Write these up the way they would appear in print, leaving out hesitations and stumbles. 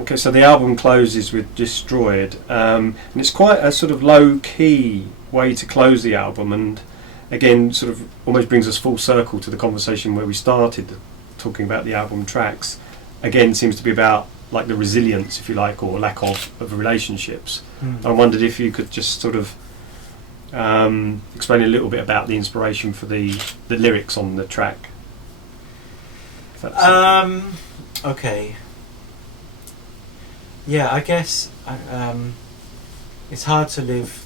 Okay, so the album closes with Destroyed, and it's quite a sort of low-key way to close the album, and again sort of almost brings us full circle to the conversation where we started, talking about the album tracks. Again, seems to be about like the resilience, if you like, or lack of relationships. I wondered if you could just sort of explain a little bit about the inspiration for the lyrics on the track. Okay. Yeah, I guess it's hard to live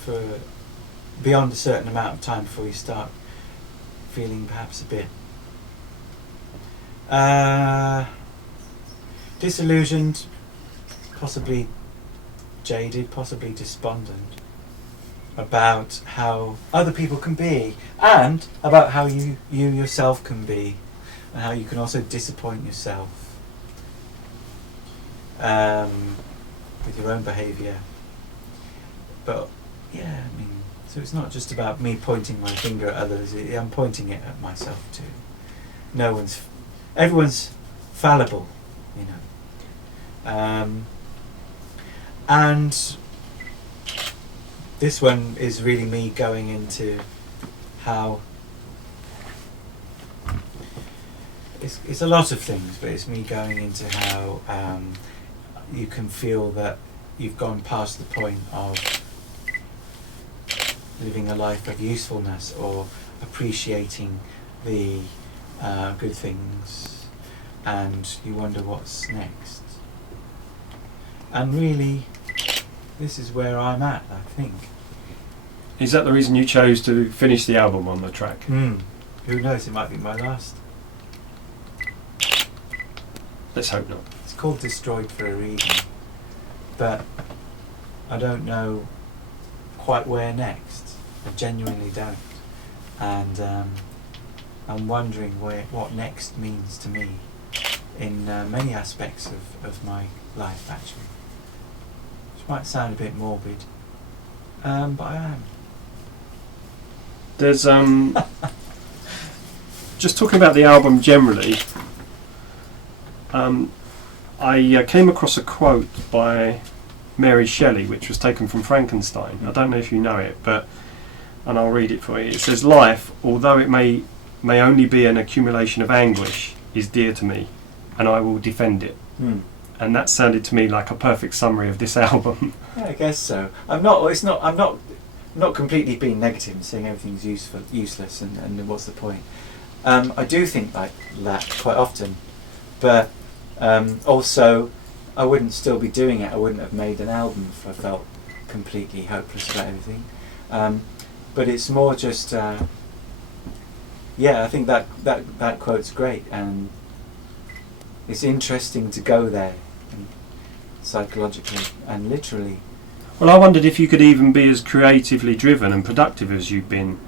for beyond a certain amount of time before you start feeling perhaps a bit disillusioned, possibly jaded, possibly despondent about how other people can be, and about how you yourself can be, and how you can also disappoint yourself with your own behaviour. But yeah, I mean, so it's not just about me pointing my finger at others, I'm pointing it at myself too. Everyone's fallible, you know. And this one is really me going into how it's a lot of things, but it's me going into how you can feel that you've gone past the point of living a life of usefulness or appreciating the good things, and you wonder what's next. And really, this is where I'm at, I think. Is that the reason you chose to finish the album on the track? Who knows, it might be my last. Let's hope not. It's called Destroyed for a reason, but I don't know quite where next. I genuinely don't. And I'm wondering what next means to me in many aspects of my life, actually. Which might sound a bit morbid, but I am. There's just talking about the album generally, I came across a quote by Mary Shelley, which was taken from Frankenstein. I don't know if you know it, and I'll read it for you. It says, "Life, although it may only be an accumulation of anguish, is dear to me, and I will defend it." And that sounded to me like a perfect summary of this album. Yeah, I guess so. I'm not completely being negative and saying everything's useless, and what's the point? I do think like that quite often, but also I wouldn't still be doing it. I wouldn't have made an album if I felt completely hopeless about everything. But it's more just I think that quote's great, and it's interesting to go there, and psychologically and literally. Well, I wondered if you could even be as creatively driven and productive as you've been,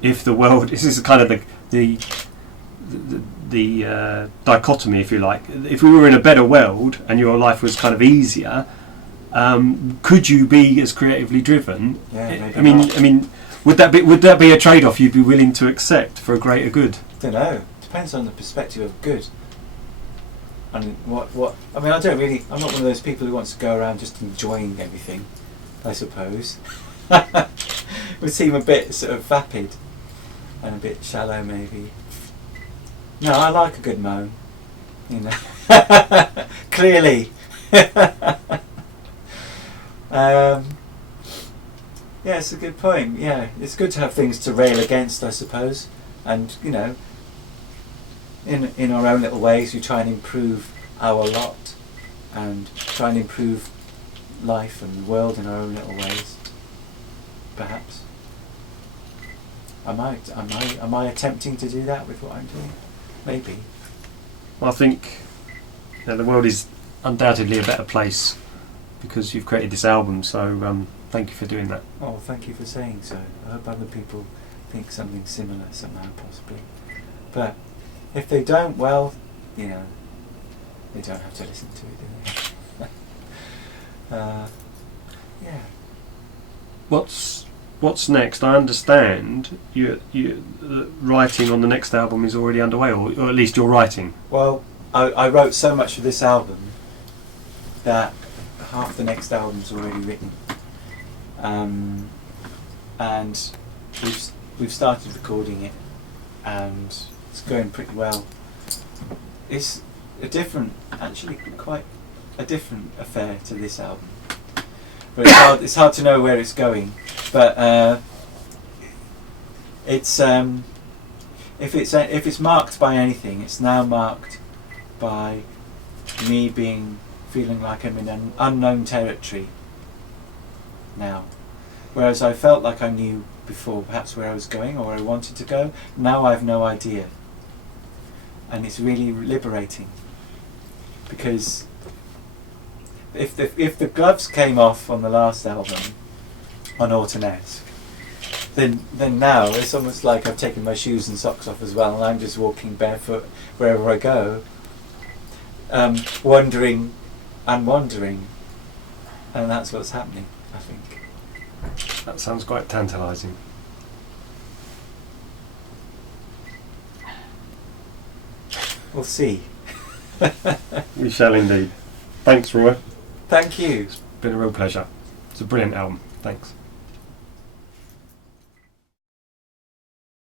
if the world. This is kind of the dichotomy, if you like. If we were in a better world and your life was kind of easier, could you be as creatively driven? Yeah, I mean, would that be a trade-off you'd be willing to accept for a greater good? I don't know. Depends on the perspective of good. And what I mean, I'm not one of those people who wants to go around just enjoying everything, I suppose. It would seem a bit sort of vapid and a bit shallow, maybe. No, I like a good moan, you know. Clearly. Yeah, it's a good point. Yeah, it's good to have things to rail against, I suppose. And, you know, in our own little ways, we try and improve our lot and try and improve life and the world in our own little ways. Perhaps. Am I attempting to do that with what I'm doing? Maybe. Well, I think the world is undoubtedly a better place because you've created this album, so thank you for doing that. Oh, thank you for saying so. I hope other people think something similar somehow, possibly. But if they don't, well, you know, they don't have to listen to it, do they? Yeah. What's next? I understand you writing on the next album is already underway, or at least you're writing. Well, I wrote so much for this album that half the next album's already written, and we've started recording it, and it's going pretty well. It's actually quite a different affair to this album, but it's hard to know where it's going. But it's if it's marked by anything, it's now marked by me feeling like I'm in an unknown territory now, whereas I felt like I knew before perhaps where I was going or where I wanted to go. Now I have no idea, and it's really liberating, because if the gloves came off on the last album on Ortonesque, then now it's almost like I've taken my shoes and socks off as well, and I'm just walking barefoot wherever I go, wandering and wandering, and that's what's happening, I think. That sounds quite tantalising. We'll see. We shall indeed. Thanks, Roy. Thank you. It's been a real pleasure. It's a brilliant album. Thanks.